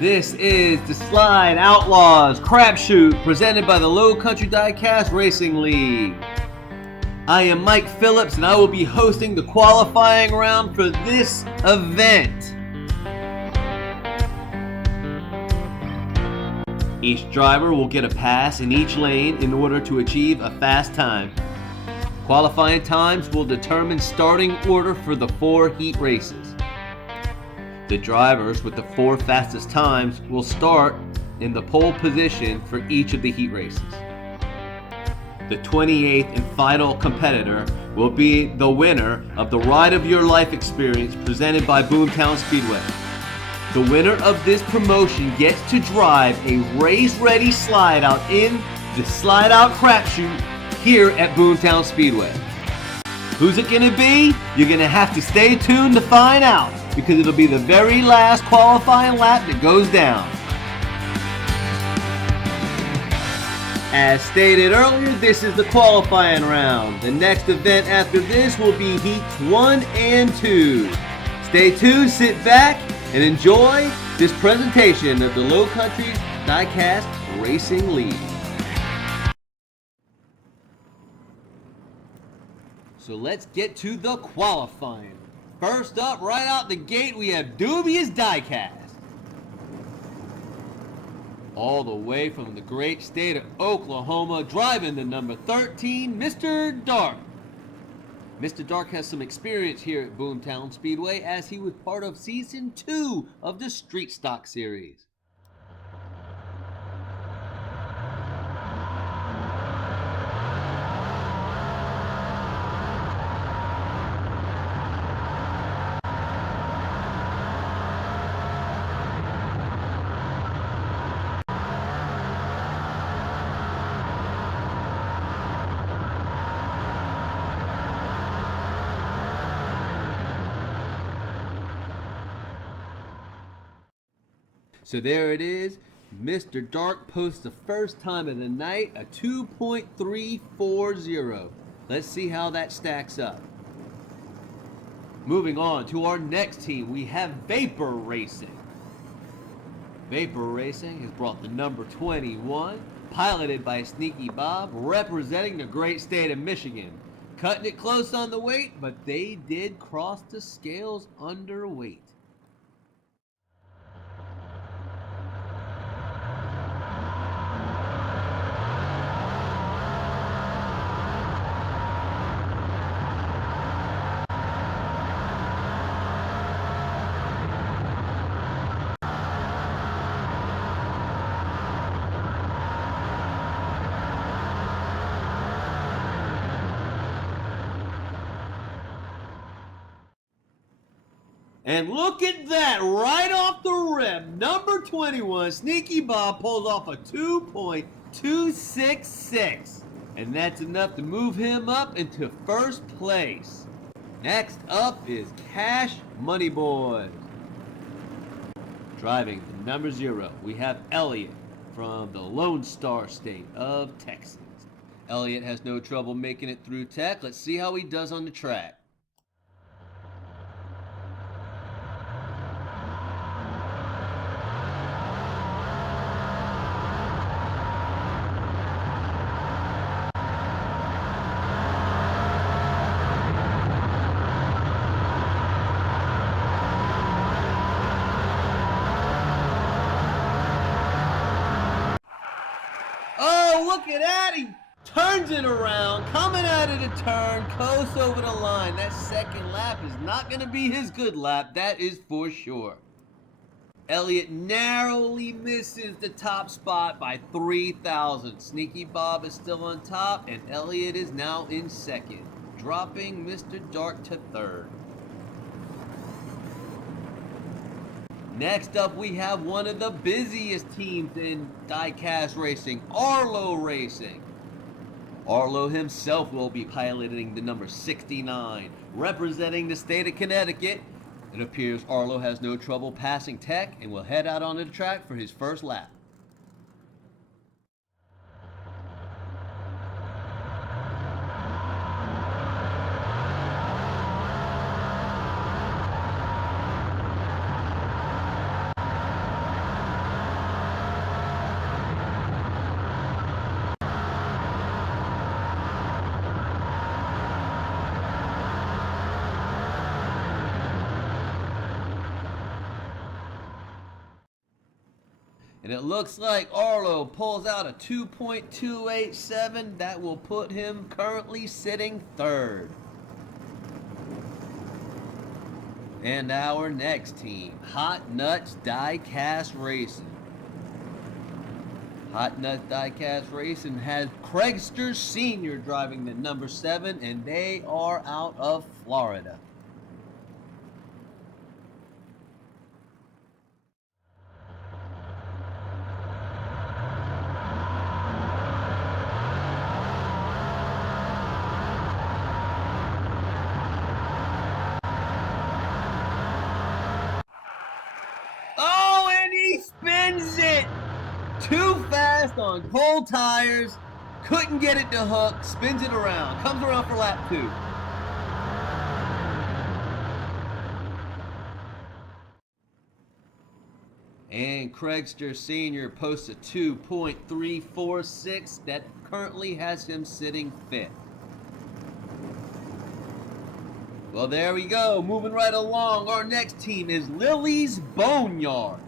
This is the Slide-OutLaws Crapshoot presented by the Low Country Diecast Racing League. I am Mike Phillips and I will be hosting the qualifying round for this event. Each driver will get a pass in each lane in order to achieve a fast time. Qualifying times will determine starting order for the 4 heat races. The drivers with the 4 fastest times will start in the pole position for each of the heat races. The 28th and final competitor will be the winner of the Ride of Your Life experience presented by Boomtown Speedway. The winner of this promotion gets to drive a race-ready slide-out in the Slide-Out Crapshoot here at Boomtown Speedway. Who's it gonna be? You're gonna have to stay tuned to find out, because it'll be the very last qualifying lap that goes down. As stated earlier, this is the qualifying round. The next event after this will be Heats 1 and 2. Stay tuned, sit back, and enjoy this presentation of the Low Country Diecast Racing League. So let's get to the qualifying. First up, right out the gate, we have Dubious Diecast. All the way from the great state of Oklahoma, driving the number 13, Mr. Dark. Mr. Dark has some experience here at Boomtown Speedway as he was part of Season 2 of the Street Stock Series. So there it is. Mr. Dark posts the first time of the night, a 2.340. Let's see how that stacks up. Moving on to our next team, we have Vapor Racing. Vapor Racing has brought the number 21, piloted by Sneaky Bob, representing the great state of Michigan. Cutting it close on the weight, but they did cross the scales underweight. And look at that, right off the rim, number 21, Sneaky Bob pulls off a 2.266. And that's enough to move him up into first place. Next up is Cash Money Boys. Driving the number 0, we have Elliot from the Lone Star State of Texas. Elliot has no trouble making it through tech. Let's see how he does on the track. Look at that, he turns it around, coming out of the turn, coasts over the line. That second lap is not going to be his good lap, that is for sure. Elliot narrowly misses the top spot by 3 thousandths. Sneaky Bob is still on top, and Elliot is now in second, dropping Mr. Dark to third. Next up, we have one of the busiest teams in diecast racing, Arlo Racing. Arlo himself will be piloting the number 69, representing the state of Connecticut. It appears Arlo has no trouble passing tech and will head out onto the track for his first lap. And it looks like Arlo pulls out a 2.287. That will put him currently sitting third. And our next team, Hot Nuts Diecast Racing. Hot Nuts Diecast Racing has Craigster Sr. driving the number 7, and they are out of Florida. Oh, and he spins it! Too fast on cold tires. Couldn't get it to hook. Spins it around. Comes around for lap 2. And Craigster Sr. posts a 2.346 that currently has him sitting 5th. Well, there we go. Moving right along. Our next team is Lily's Boneyard.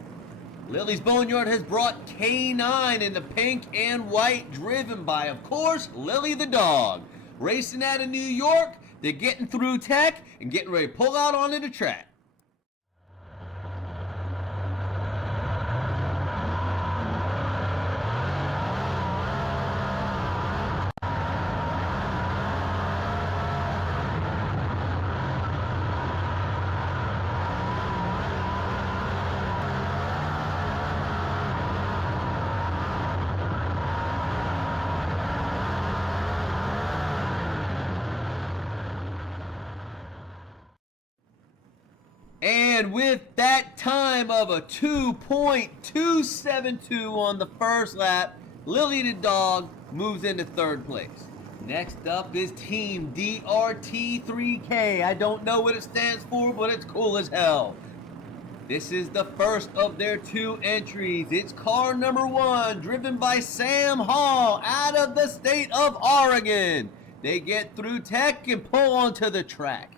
Lily's Boneyard has brought K9 in the pink and white, driven by, of course, Lily the dog. Racing out of New York, they're getting through tech and getting ready to pull out onto the track. And with that time of a 2.272 on the first lap, Lily the dog moves into 3rd place. Next up is Team DRT3K. I don't know what it stands for, but it's cool as hell. This is the first of their 2 entries. It's car number 1, driven by Sam Hall out of the state of Oregon. They get through tech and pull onto the track.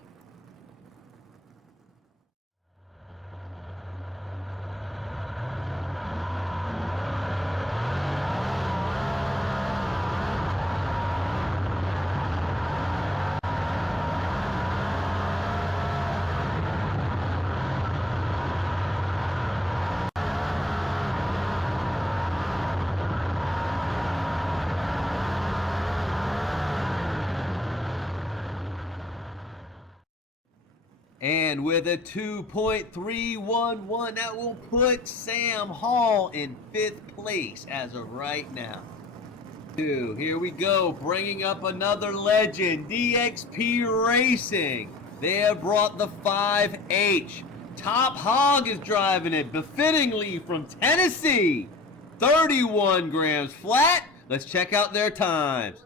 And with a 2.311, that will put Sam Hall in 5th place as of right now. Here we go, bringing up another legend, DXP Racing. They have brought the 5H. Top Hog is driving it, befittingly from Tennessee. 31 grams flat. Let's check out their times.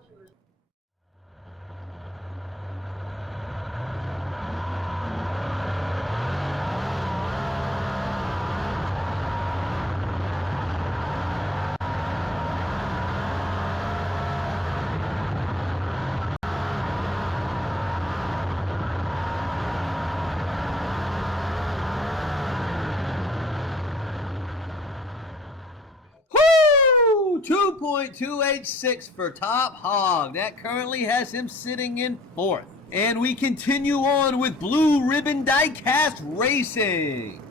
Woo! 2.286 for Top Hog. That currently has him sitting in 4th. And we continue on with Blue Ribbon Diecast Racing.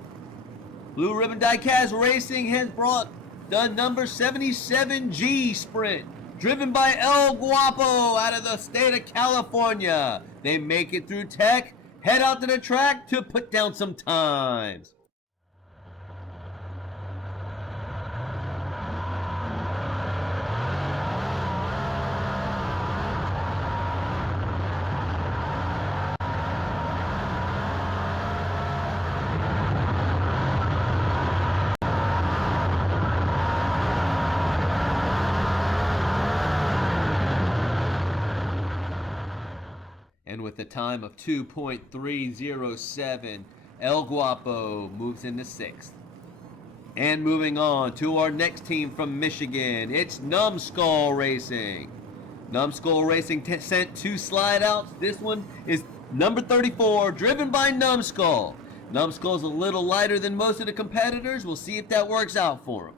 Blue Ribbon Diecast Racing has brought the number 77G Sprint, driven by El Guapo out of the state of California. They make it through tech, head out to the track to put down some times. And with a time of 2.307, El Guapo moves into 6th. And moving on to our next team from Michigan, it's Numbskull Racing. Numbskull Racing sent 2 slide-outs. This one is number 34, driven by Numbskull. Numbskull's a little lighter than most of the competitors. We'll see if that works out for him.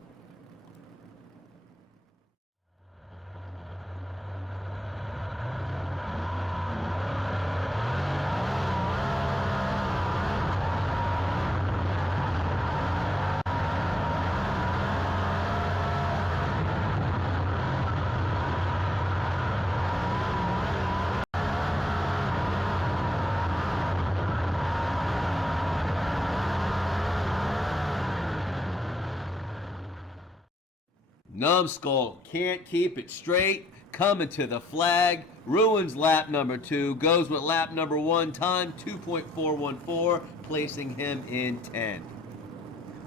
Numbskull can't keep it straight, coming to the flag, ruins lap number 2, goes with lap number 1, time 2.414, placing him in 10th.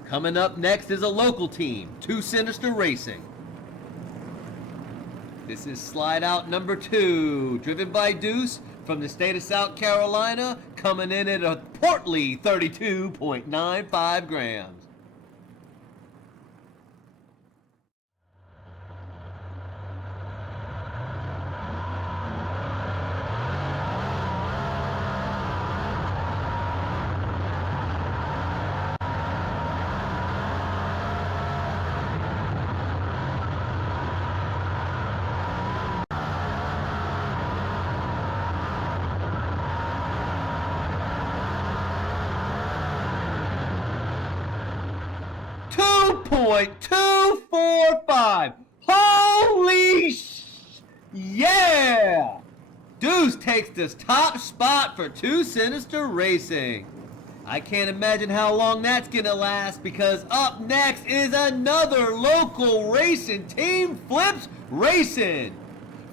Coming up next is a local team, Two Sinister Racing. This is slide out number 2, driven by Deuce from the state of South Carolina, coming in at a portly 32.95 grams. .245. Holy yeah! Deuce takes this top spot for Two Sinister Racing. I can't imagine how long that's gonna last, because up next is another local racing team, Flip's Racing.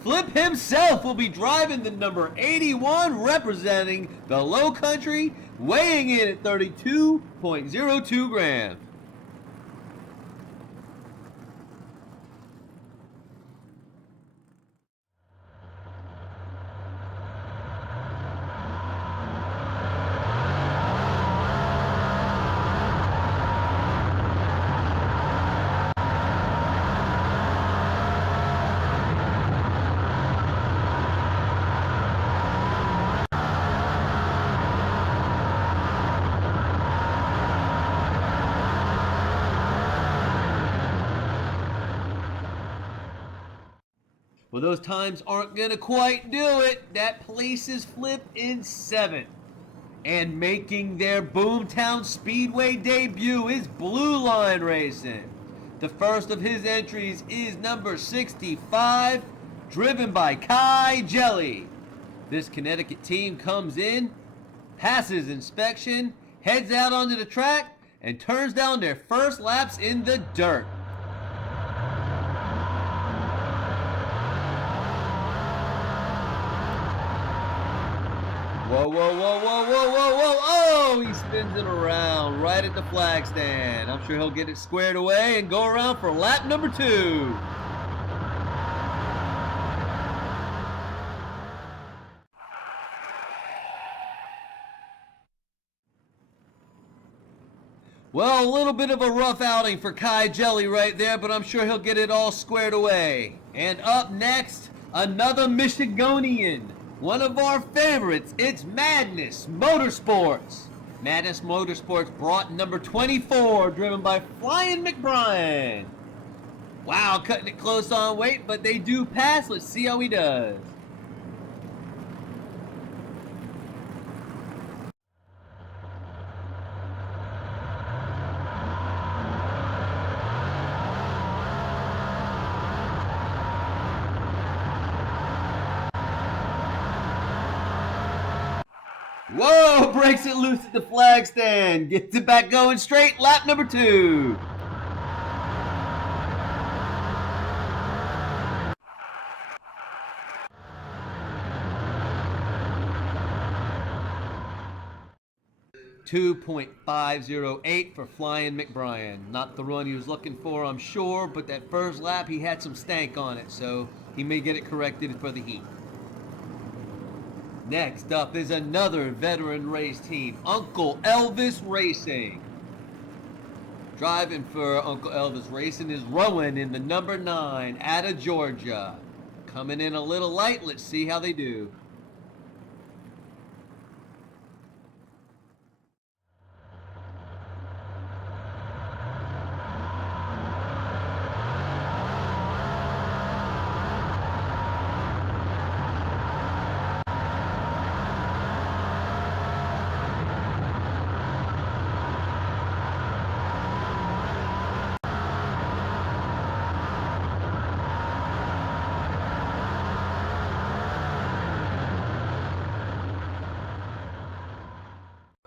Flip himself will be driving the number 81, representing the Low Country, weighing in at 32.02 grams. Well, those times aren't going to quite do it. That places Flip in 7th. And making their Boomtown Speedway debut is Blue Line Racing. The first of his entries is number 65, driven by Kai Jelly. This Connecticut team comes in, passes inspection, heads out onto the track, and turns down their first laps in the dirt. Whoa, whoa, whoa, whoa, whoa, whoa, whoa. Oh, he spins it around right at the flag stand. I'm sure he'll get it squared away and go around for lap number 2. Well, a little bit of a rough outing for Kai Jelly right there, but I'm sure he'll get it all squared away. And up next, another Michigonian. One of our favorites, it's Madness Motorsports. Madness Motorsports brought number 24, driven by Flying McBrien. Wow, cutting it close on weight, but they do pass. Let's see how he does. Whoa, breaks it loose at the flag stand. Gets it back going straight, lap number 2. .508 for Flying McBrien. Not the run he was looking for, I'm sure, but that first lap he had some stank on it, so he may get it corrected for the heat. Next up is another veteran race team, Uncle Elvis Racing. Driving for Uncle Elvis Racing is Rowan in the number 9 out of Georgia. Coming in a little light, let's see how they do.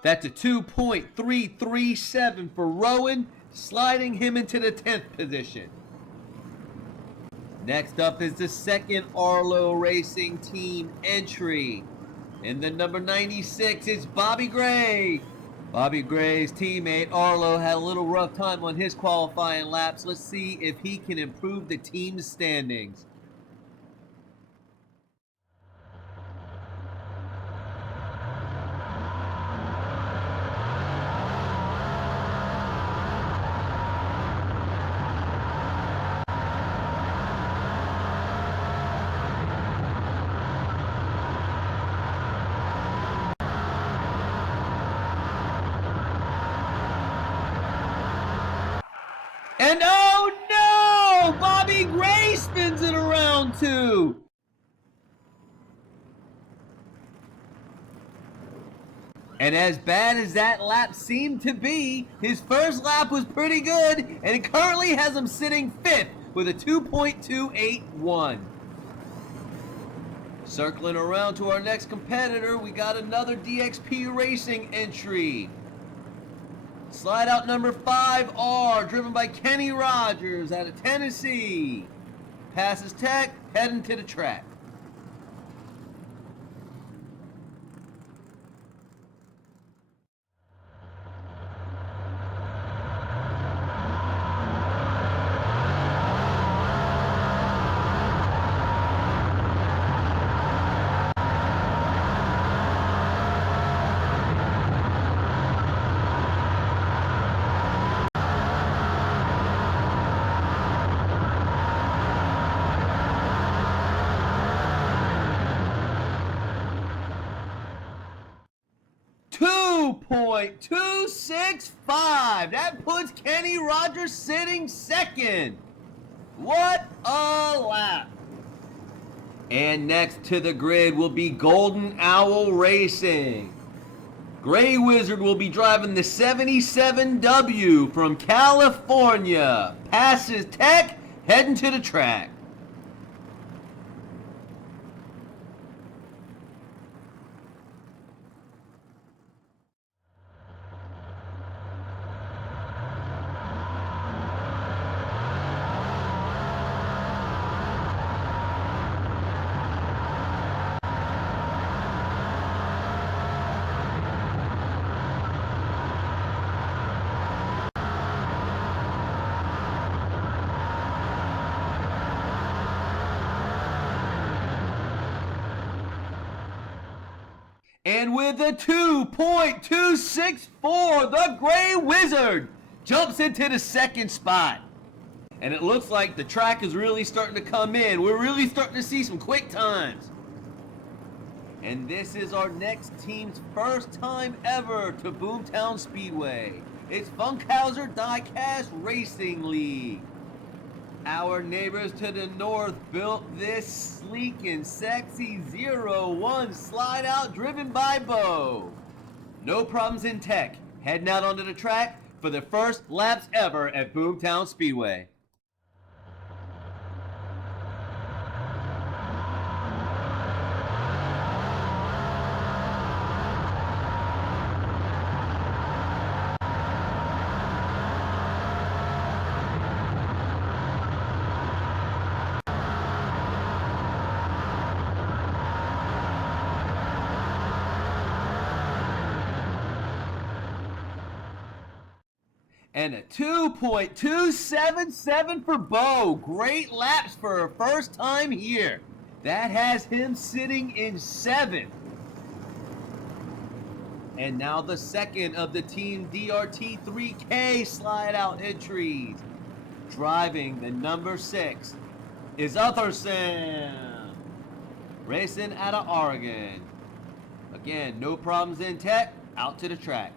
That's a 2.337 for Rowan, sliding him into the 10th position. Next up is the second Arlo Racing Team entry. In the number 96, it's Bobby Gray. Bobby Gray's teammate Arlo had a little rough time on his qualifying laps. Let's see if he can improve the team's standings. And oh no! Bobby Gray spins it around too! And as bad as that lap seemed to be, his first lap was pretty good, and it currently has him sitting 5th with a 2.281. Circling around to our next competitor, we got another DXP Racing entry. Slide out number 5R, driven by Kenny Rogers out of Tennessee. Passes tech, heading to the track. .265. That puts Kenny Rogers sitting second. What a lap. And next to the grid will be Golden Owl Racing. Gray Wizard will be driving the 77W from California. Passes tech, heading to the track. And with a 2.264, the Gray Wizard jumps into the second spot. And it looks like the track is really starting to come in. We're really starting to see some quick times. And this is our next team's first time ever to Boomtown Speedway. It's Funkhauser Diecast Racing League. Our neighbors to the north built this sleek and sexy 01 slide out driven by Bo. No problems in tech. Heading out onto the track for the first laps ever at Boomtown Speedway. And a 2.277 for Bo. Great laps for her first time here. That has him sitting in 7th. And now the second of the Team DRT 3K slide out entries. Driving the number 6 is Other Sam. Racing out of Oregon. Again, no problems in tech. Out to the track.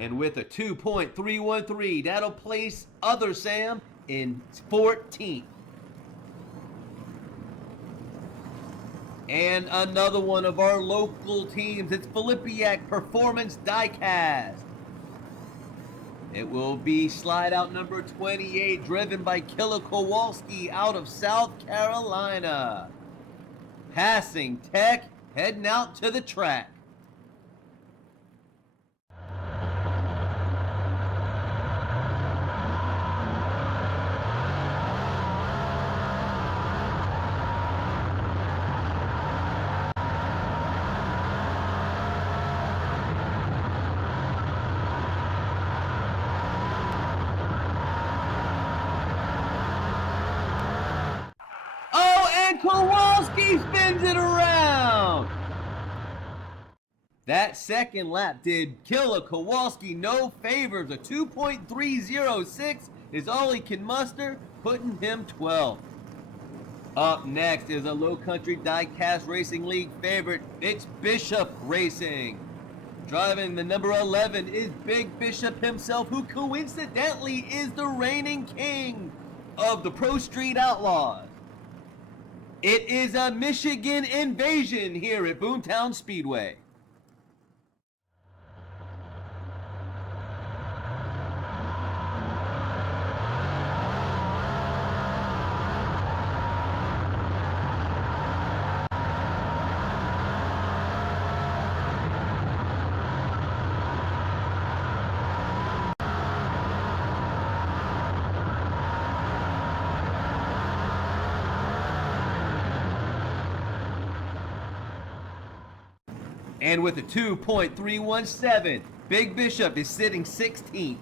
And with a 2.313, that'll place Other Sam in 14th. And another one of our local teams, it's Filipiak Performance Diecast. It will be slide out number 28, driven by Killer Kowalski out of South Carolina. Passing Tech, heading out to the track. Kowalski spins it around. That second lap did Killer Kowalski no favors. A 2.306 is all he can muster, putting him 12th. Up next is a Low Country Diecast Racing League favorite. It's Bishop Racing. Driving the number 11 is Big Bishop himself, who coincidentally is the reigning king of the Pro Street Outlaws. It is a Michigan invasion here at Boomtown Speedway. And with a 2.317, Big Bishop is sitting 16th.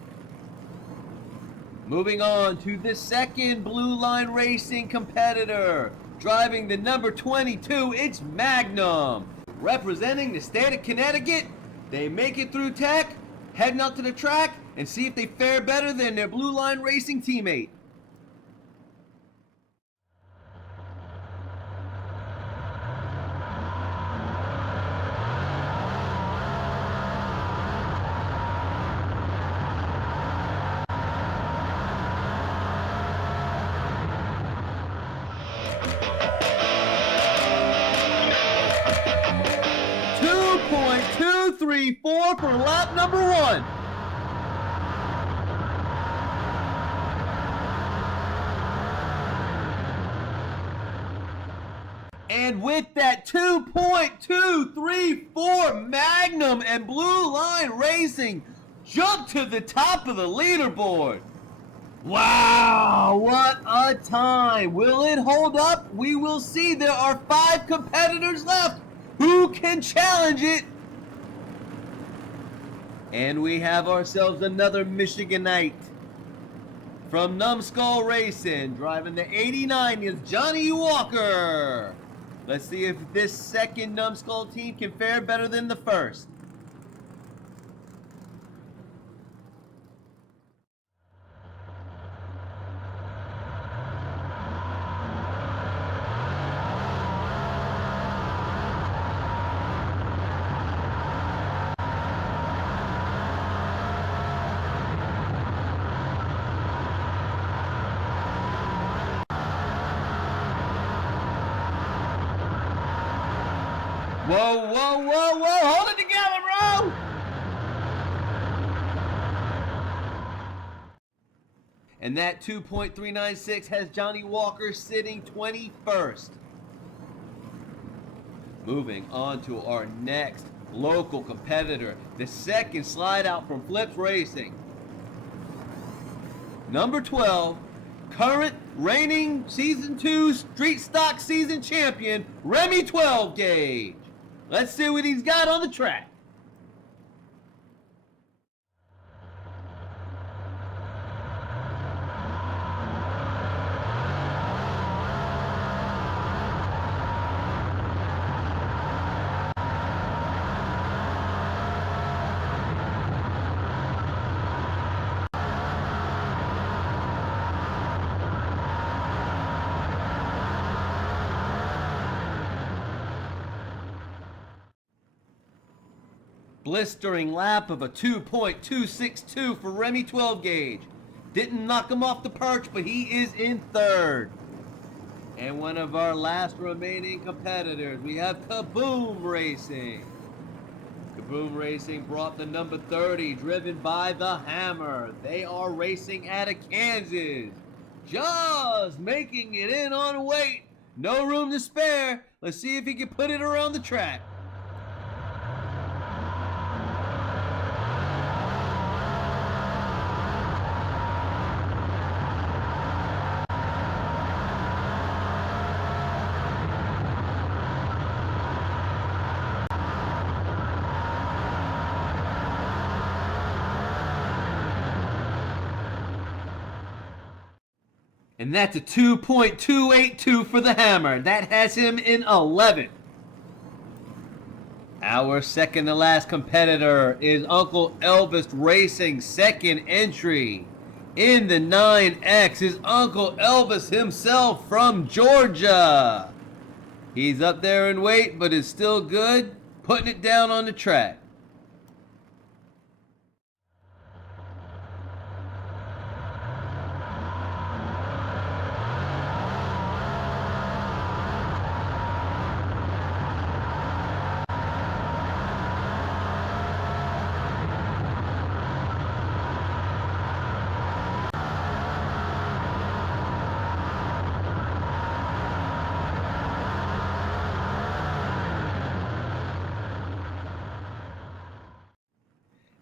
Moving on to the second Blue Line Racing competitor. Driving the number 22, it's Magnum. Representing the state of Connecticut, they make it through Tech, heading out to the track, and see if they fare better than their Blue Line Racing teammate. .234 for lap number 1. And with that 2.234, Magnum and Blue Line Racing jump to the top of the leaderboard. Wow, what a time. Will it hold up? We will see. There are 5 competitors left. Who can challenge it? And we have ourselves another Michiganite. From Numbskull Racing, driving the 89 is Johnny Walker. Let's see if this second Numbskull team can fare better than the first. Whoa, whoa, whoa, whoa, hold it together, bro! And that 2.396 has Johnny Walker sitting 21st. Moving on to our next local competitor, the second slide out from Flips Racing. Number 12, current reigning Season 2 Street Stock Season Champion, Remy 12 Gauge. Let's see what he's got on the track. Blistering lap of a 2.262 for Remy 12 Gauge. Didn't knock him off the perch, but he is in third. And one of our last remaining competitors, we have Kaboom Racing. Kaboom Racing brought the number 30, driven by the Hammer. They are racing out of Kansas. Just making it in on weight. No room to spare. Let's see if he can put it around the track. And that's a 2.282 for the Hammer. That has him in 11th. Our second to last competitor is Uncle Elvis Racing, second entry. In the 9X is Uncle Elvis himself from Georgia. He's up there in weight, but is still good, putting it down on the track.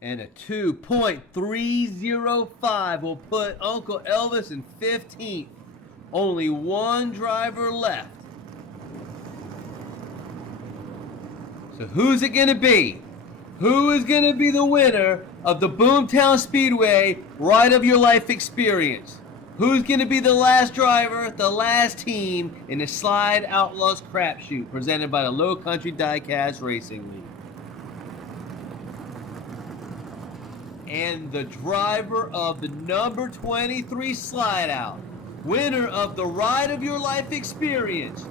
And a 2.305 will put Uncle Elvis in 15th. Only one driver left. So who's it going to be? Who is going to be the winner of the Boomtown Speedway Ride of Your Life experience? Who's going to be the last driver, the last team in the Slide-OutLaws Crapshoot presented by the Low Country Diecast Racing League? And the driver of the number 23 Slide Out, winner of the Ride of Your Life experience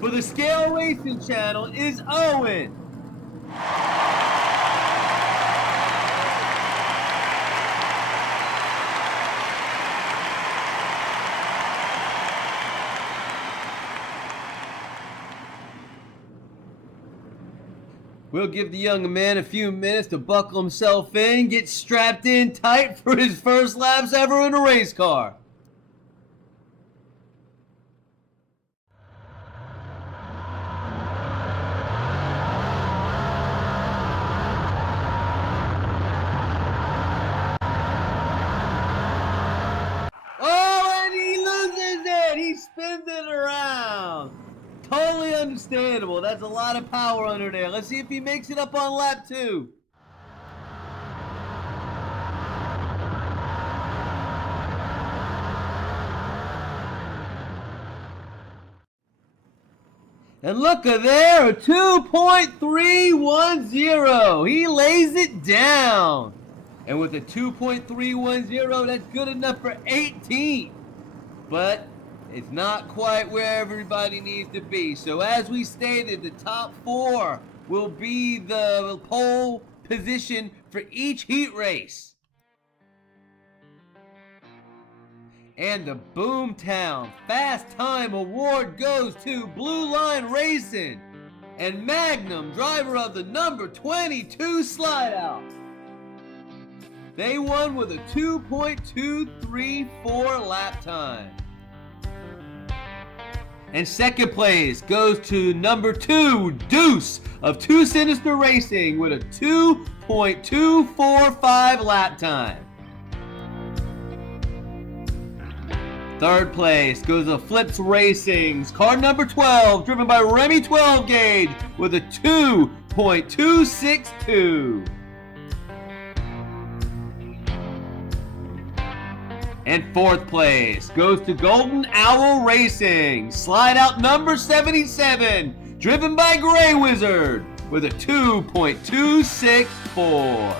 for the Scale Racing channel is Owen. We'll give the young man a few minutes to buckle himself in, get strapped in tight for his first laps ever in a race car. Oh, and he loses it! He spins it around. Totally understandable. That's a lot of power under there. Let's see if he makes it up on lap 2. And look at there, a 2.310. He lays it down. And with a 2.310, that's good enough for 18th. But it's not quite where everybody needs to be. So as we stated, the top 4 will be the pole position for each heat race. And the Boomtown Fast Time Award goes to Blue Line Racing and Magnum, driver of the number 22 Slide Out. They won with a 2.234 lap time. And second place goes to number 2, Deuce of Two Sinister Racing with a 2.245 lap time. Third place goes to Flips Racing's car number 12, driven by Remy 12 Gauge with a 2.262. And fourth place goes to Golden Owl Racing, Slide Out number 77, driven by Gray Wizard with a 2.264.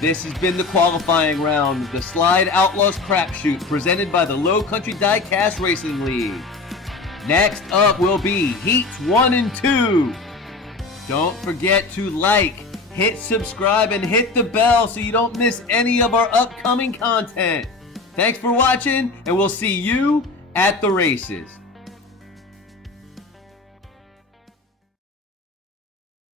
This has been the qualifying round of the Slide-OutLaws Crapshoot presented by the Low Country Diecast Racing League. Next up will be Heats 1 and 2. Don't forget to like, hit subscribe, and hit the bell so you don't miss any of our upcoming content. Thanks for watching, and we'll see you at the races.